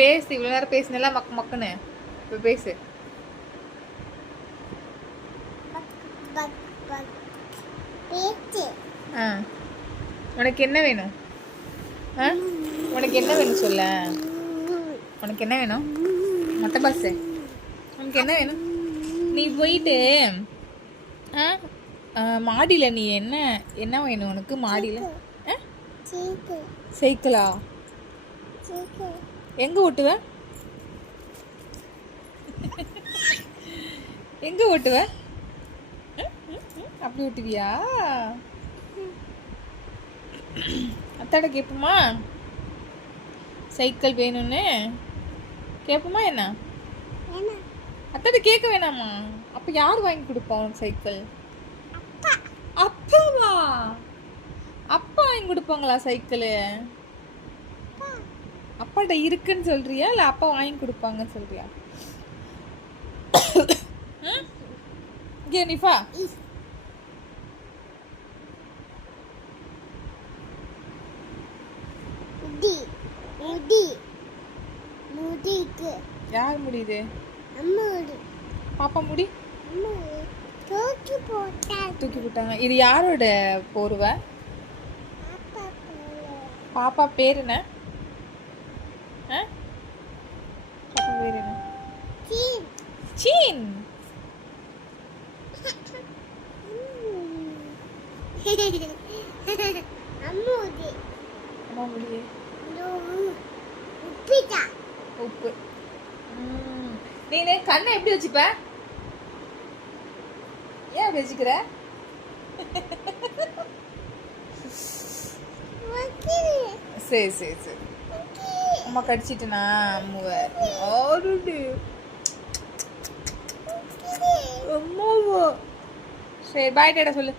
பேசு, இவ்வளோ நேரம் பேசுனல மக்கு மக்குன்னு. இப்போ பேசு. உனக்கு என்ன வேணும்? உனக்கு என்ன வேணும் சொல்ல? உனக்கு என்ன வேணும்? மொட்டை பாசு, உனக்கு என்ன வேணும்? நீ போயிட்டு மாடியில் நீ என்ன வேணும் உனக்கு மாடியில்? சைக்கிளா? எங்கே ஓட்டுவ? எங்கே ஓட்டுவ? அப்படி ஓட்டுவியா? அத்தாட கேட்போமா சைக்கிள் வேணும்னு? கேட்போமா என்ன? அத்தாட கேட்க வேணாமா? அப்போ யார் வாங்கி கொடுப்பா உனக்கு சைக்கிள்? அப்பாவா? அப்பா வாங்கி கொடுப்பாங்களா சைக்கிளு? அப்பாட்ட இருக்குன்னு சொல்றியா இல்லை அப்பா வாங்கி கொடுப்பாங்கன்னு சொல்றியா? நிஃபா, யார் முடியுது? பாப்பா முடி தூக்கி போட்டாங்க. இது யாரோட போர்வை? பாப்பா பேர் என்ன? பாப்பா பேர் என்ன? சீன். அம்மா முடியே உப்பு. நீ கண்ணை எப்படி வச்சுப்ப? ஏன் அப்படி வச்சுக்கிற? சரி சரி சரி. அம்மா கடிச்சிட்டுனா அம்மாவை அம்மாவா? சரி பாய் டேடா சொல்லு.